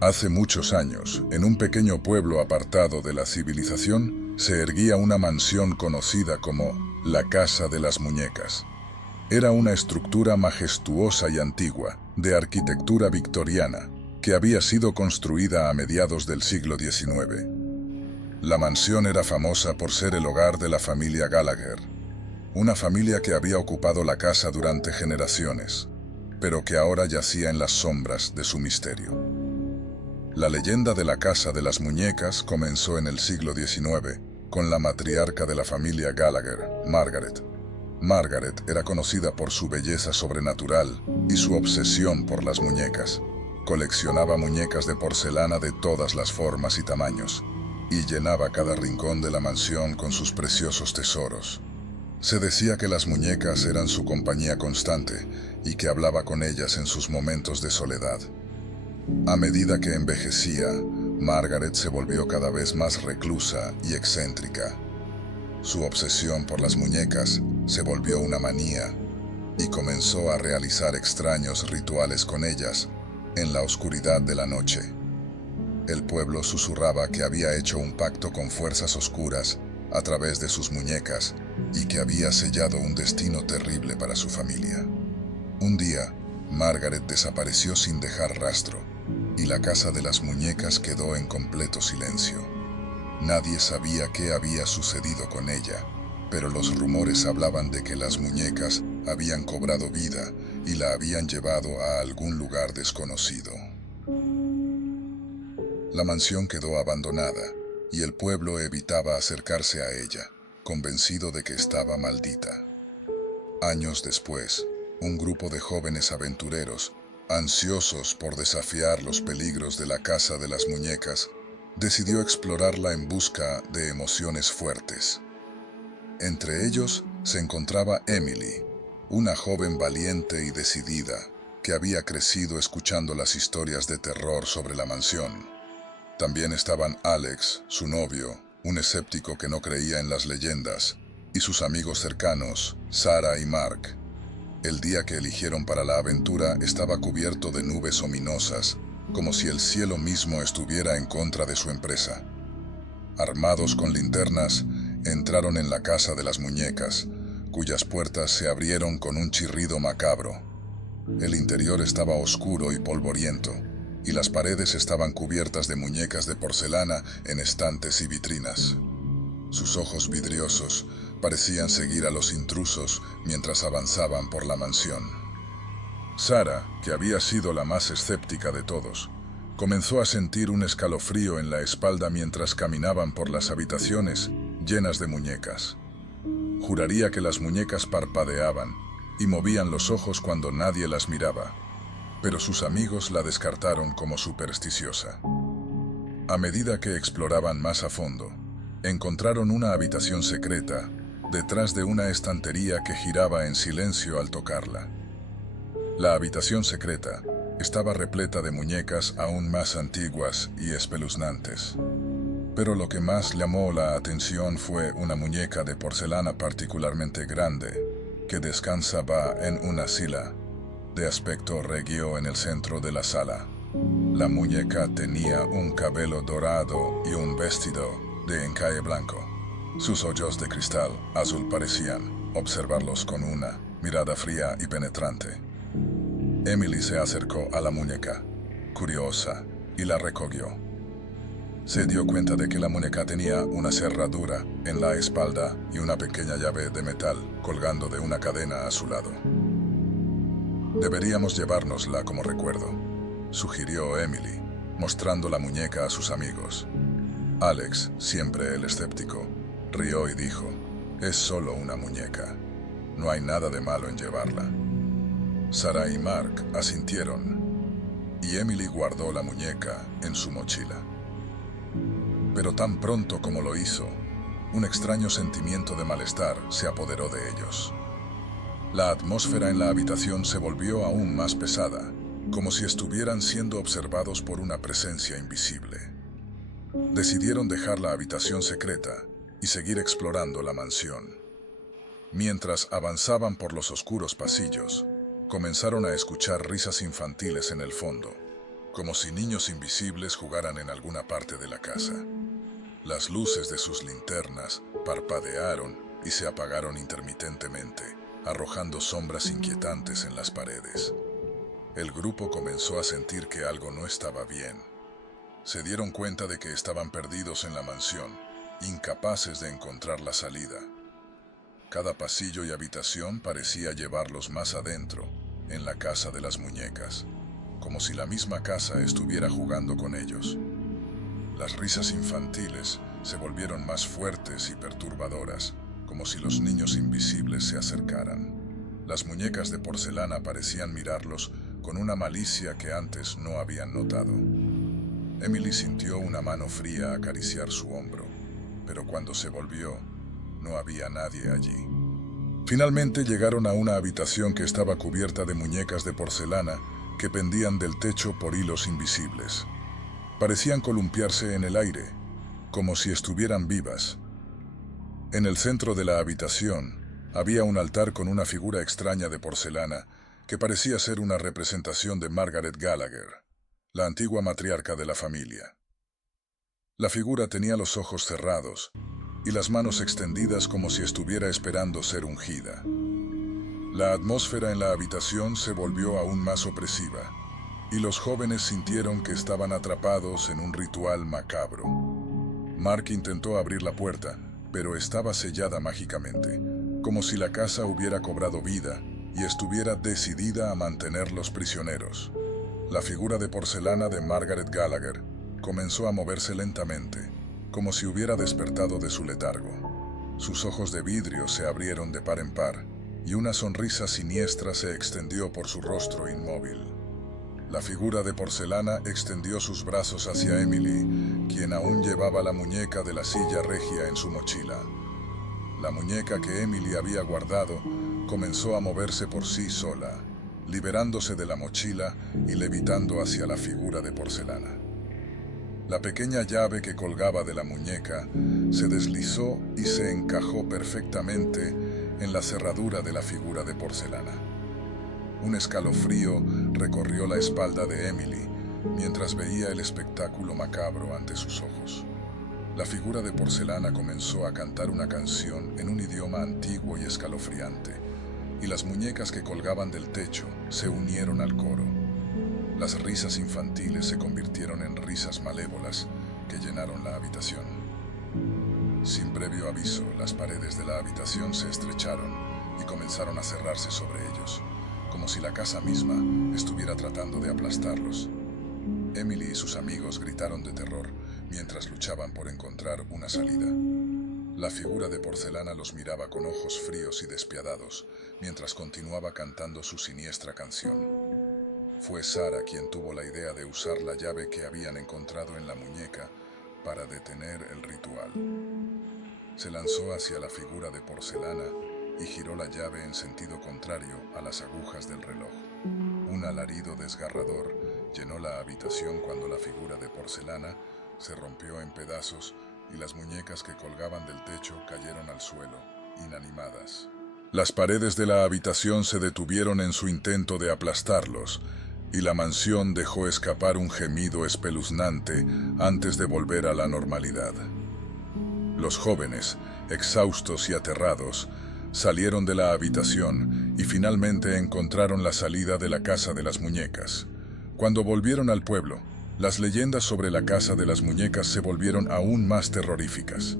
Hace muchos años, en un pequeño pueblo apartado de la civilización, se erguía una mansión conocida como la Casa de las Muñecas. Era una estructura majestuosa y antigua, de arquitectura victoriana, que había sido construida a mediados del siglo XIX. La mansión era famosa por ser el hogar de la familia Gallagher, una familia que había ocupado la casa durante generaciones, pero que ahora yacía en las sombras de su misterio. La leyenda de la Casa de las Muñecas comenzó en el siglo XIX, con la matriarca de la familia Gallagher, Margaret. Margaret era conocida por su belleza sobrenatural y su obsesión por las muñecas. Coleccionaba muñecas de porcelana de todas las formas y tamaños, y llenaba cada rincón de la mansión con sus preciosos tesoros. Se decía que las muñecas eran su compañía constante y que hablaba con ellas en sus momentos de soledad. A medida que envejecía, Margaret se volvió cada vez más reclusa y excéntrica. Su obsesión por las muñecas se volvió una manía y comenzó a realizar extraños rituales con ellas en la oscuridad de la noche. El pueblo susurraba que había hecho un pacto con fuerzas oscuras a través de sus muñecas y que había sellado un destino terrible para su familia. Un día, Margaret desapareció sin dejar rastro y la casa de las muñecas quedó en completo silencio. Nadie sabía qué había sucedido con ella, pero los rumores hablaban de que las muñecas habían cobrado vida y la habían llevado a algún lugar desconocido. La mansión quedó abandonada y el pueblo evitaba acercarse a ella, convencido de que estaba maldita. Años después, un grupo de jóvenes aventureros, ansiosos por desafiar los peligros de la Casa de las Muñecas, decidió explorarla en busca de emociones fuertes. Entre ellos se encontraba Emily, una joven valiente y decidida, que había crecido escuchando las historias de terror sobre la mansión. También estaban Alex, su novio, un escéptico que no creía en las leyendas, y sus amigos cercanos, Sarah y Mark. El día que eligieron para la aventura estaba cubierto de nubes ominosas, como si el cielo mismo estuviera en contra de su empresa. Armados con linternas, entraron en la Casa de las Muñecas, cuyas puertas se abrieron con un chirrido macabro. El interior estaba oscuro y polvoriento, y las paredes estaban cubiertas de muñecas de porcelana en estantes y vitrinas. Sus ojos vidriosos parecían seguir a los intrusos mientras avanzaban por la mansión. Sarah, que había sido la más escéptica de todos, comenzó a sentir un escalofrío en la espalda mientras caminaban por las habitaciones llenas de muñecas. Juraría que las muñecas parpadeaban y movían los ojos cuando nadie las miraba, pero sus amigos la descartaron como supersticiosa. A medida que exploraban más a fondo, encontraron una habitación secreta detrás de una estantería que giraba en silencio al tocarla. La habitación secreta estaba repleta de muñecas aún más antiguas y espeluznantes. Pero lo que más llamó la atención fue una muñeca de porcelana particularmente grande, que descansaba en una silla, de aspecto regio en el centro de la sala. La muñeca tenía un cabello dorado y un vestido de encaje blanco. Sus ojos de cristal azul parecían observarlos con una mirada fría y penetrante. Emily se acercó a la muñeca, curiosa, y la recogió. Se dio cuenta de que la muñeca tenía una cerradura en la espalda y una pequeña llave de metal colgando de una cadena a su lado. Deberíamos llevárnosla como recuerdo, sugirió Emily, mostrando la muñeca a sus amigos. Alex, siempre el escéptico, rió y dijo, es solo una muñeca. No hay nada de malo en llevarla. Sarah y Mark asintieron, y Emily guardó la muñeca en su mochila. Pero tan pronto como lo hizo, un extraño sentimiento de malestar se apoderó de ellos. La atmósfera en la habitación se volvió aún más pesada, como si estuvieran siendo observados por una presencia invisible. Decidieron dejar la habitación secreta y seguir explorando la mansión. Mientras avanzaban por los oscuros pasillos, comenzaron a escuchar risas infantiles en el fondo. como si niños invisibles jugaran en alguna parte de la casa. Las luces de sus linternas parpadearon y se apagaron intermitentemente, arrojando sombras inquietantes en las paredes. El grupo comenzó a sentir que algo no estaba bien. Se dieron cuenta de que estaban perdidos en la mansión, incapaces de encontrar la salida. Cada pasillo y habitación parecía llevarlos más adentro, en la casa de las muñecas, como si la misma casa estuviera jugando con ellos. Las risas infantiles se volvieron más fuertes y perturbadoras, como si los niños invisibles se acercaran. Las muñecas de porcelana parecían mirarlos con una malicia que antes no habían notado. Emily sintió una mano fría acariciar su hombro, pero cuando se volvió, no había nadie allí. Finalmente llegaron a una habitación que estaba cubierta de muñecas de porcelana que pendían del techo por hilos invisibles. Parecían columpiarse en el aire, como si estuvieran vivas. En el centro de la habitación había un altar con una figura extraña de porcelana que parecía ser una representación de Margaret Gallagher, la antigua matriarca de la familia. La figura tenía los ojos cerrados y las manos extendidas como si estuviera esperando ser ungida. La atmósfera en la habitación se volvió aún más opresiva, y los jóvenes sintieron que estaban atrapados en un ritual macabro. Mark intentó abrir la puerta, pero estaba sellada mágicamente, como si la casa hubiera cobrado vida y estuviera decidida a mantenerlos prisioneros. La figura de porcelana de Margaret Gallagher comenzó a moverse lentamente, como si hubiera despertado de su letargo. Sus ojos de vidrio se abrieron de par en par, y una sonrisa siniestra se extendió por su rostro inmóvil. La figura de porcelana extendió sus brazos hacia Emily, quien aún llevaba la muñeca de la silla regia en su mochila. La muñeca que Emily había guardado comenzó a moverse por sí sola, liberándose de la mochila y levitando hacia la figura de porcelana. La pequeña llave que colgaba de la muñeca se deslizó y se encajó perfectamente en la cerradura de la figura de porcelana. Un escalofrío recorrió la espalda de Emily mientras veía el espectáculo macabro ante sus ojos. La figura de porcelana comenzó a cantar una canción en un idioma antiguo y escalofriante, y las muñecas que colgaban del techo se unieron al coro. Las risas infantiles se convirtieron en risas malévolas que llenaron la habitación. Sin previo aviso, las paredes de la habitación se estrecharon y comenzaron a cerrarse sobre ellos, como si la casa misma estuviera tratando de aplastarlos. Emily y sus amigos gritaron de terror mientras luchaban por encontrar una salida. La figura de porcelana los miraba con ojos fríos y despiadados mientras continuaba cantando su siniestra canción. Fue Sarah quien tuvo la idea de usar la llave que habían encontrado en la muñeca para detener el ritual. Se lanzó hacia la figura de porcelana y giró la llave en sentido contrario a las agujas del reloj. Un alarido desgarrador llenó la habitación cuando la figura de porcelana se rompió en pedazos y las muñecas que colgaban del techo cayeron al suelo, inanimadas. Las paredes de la habitación se detuvieron en su intento de aplastarlos, y la mansión dejó escapar un gemido espeluznante antes de volver a la normalidad. Los jóvenes, exhaustos y aterrados, salieron de la habitación y finalmente encontraron la salida de la casa de las muñecas. Cuando volvieron al pueblo, las leyendas sobre la casa de las muñecas se volvieron aún más terroríficas.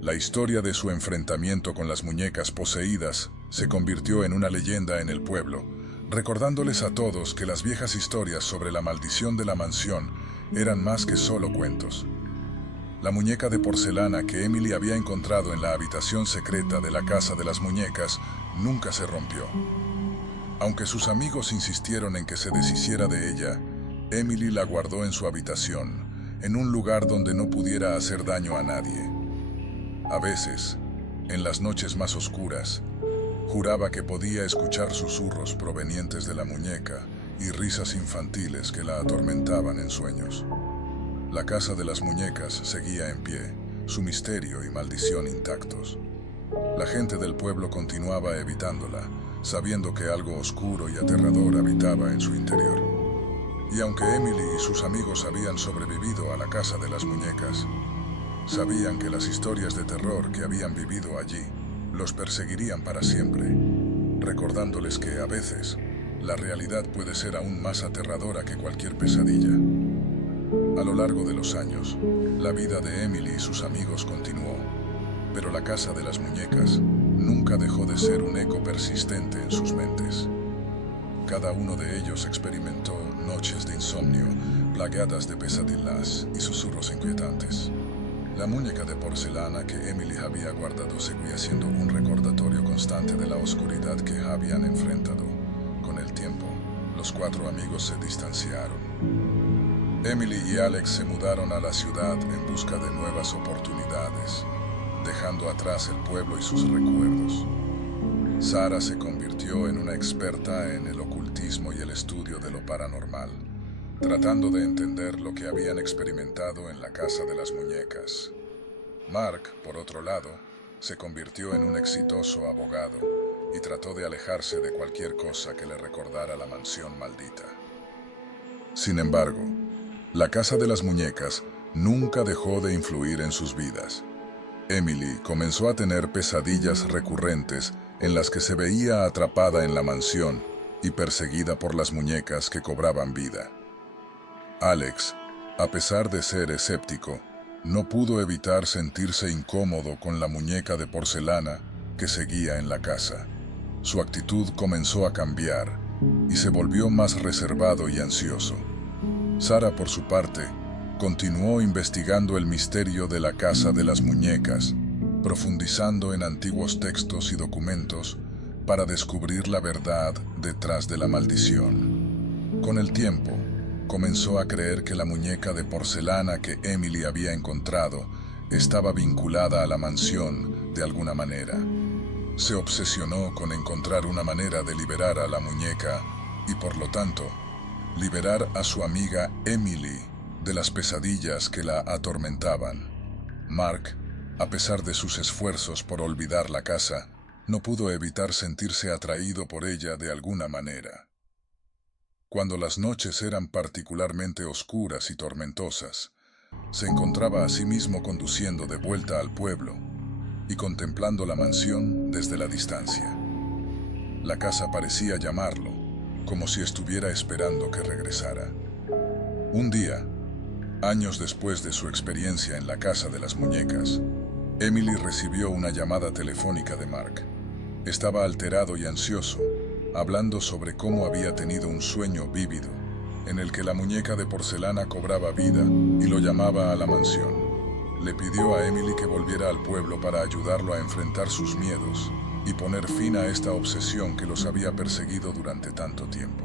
La historia de su enfrentamiento con las muñecas poseídas se convirtió en una leyenda en el pueblo, recordándoles a todos que las viejas historias sobre la maldición de la mansión eran más que solo cuentos. La muñeca de porcelana que Emily había encontrado en la habitación secreta de la casa de las muñecas nunca se rompió. Aunque sus amigos insistieron en que se deshiciera de ella, Emily la guardó en su habitación, en un lugar donde no pudiera hacer daño a nadie. A veces, en las noches más oscuras, juraba que podía escuchar susurros provenientes de la muñeca y risas infantiles que la atormentaban en sueños. La casa de las muñecas seguía en pie, su misterio y maldición intactos. La gente del pueblo continuaba evitándola, sabiendo que algo oscuro y aterrador habitaba en su interior. Y aunque Emily y sus amigos habían sobrevivido a la casa de las muñecas, sabían que las historias de terror que habían vivido allí los perseguirían para siempre, recordándoles que a veces la realidad puede ser aún más aterradora que cualquier pesadilla. A lo largo de los años, la vida de Emily y sus amigos continuó, pero la casa de las muñecas nunca dejó de ser un eco persistente en sus mentes. Cada uno de ellos experimentó noches de insomnio, plagadas de pesadillas y susurros inquietantes. La muñeca de porcelana que Emily había guardado seguía siendo un recordatorio constante de la oscuridad que habían enfrentado. Con el tiempo, los cuatro amigos se distanciaron. Emily y Alex se mudaron a la ciudad en busca de nuevas oportunidades, dejando atrás el pueblo y sus recuerdos. Sarah se convirtió en una experta en el ocultismo y el estudio de lo paranormal, tratando de entender lo que habían experimentado en la casa de las muñecas. Mark, por otro lado, se convirtió en un exitoso abogado y trató de alejarse de cualquier cosa que le recordara la mansión maldita. Sin embargo, la casa de las muñecas nunca dejó de influir en sus vidas. Emily comenzó a tener pesadillas recurrentes en las que se veía atrapada en la mansión y perseguida por las muñecas que cobraban vida. Alex, a pesar de ser escéptico, no pudo evitar sentirse incómodo con la muñeca de porcelana que seguía en la casa. Su actitud comenzó a cambiar y se volvió más reservado y ansioso. Sarah, por su parte, continuó investigando el misterio de la casa de las muñecas, profundizando en antiguos textos y documentos para descubrir la verdad detrás de la maldición. Con el tiempo, comenzó a creer que la muñeca de porcelana que Emily había encontrado estaba vinculada a la mansión de alguna manera. Se obsesionó con encontrar una manera de liberar a la muñeca y, por lo tanto, liberar a su amiga Emily de las pesadillas que la atormentaban. Mark, a pesar de sus esfuerzos por olvidar la casa, no pudo evitar sentirse atraído por ella de alguna manera. Cuando las noches eran particularmente oscuras y tormentosas, se encontraba a sí mismo conduciendo de vuelta al pueblo y contemplando la mansión desde la distancia. La casa parecía llamarlo, como si estuviera esperando que regresara. Un día, años después de su experiencia en la casa de las muñecas, Emily recibió una llamada telefónica de Mark. Estaba alterado y ansioso, hablando sobre cómo había tenido un sueño vívido, en el que la muñeca de porcelana cobraba vida y lo llamaba a la mansión. Le pidió a Emily que volviera al pueblo para ayudarlo a enfrentar sus miedos y poner fin a esta obsesión que los había perseguido durante tanto tiempo.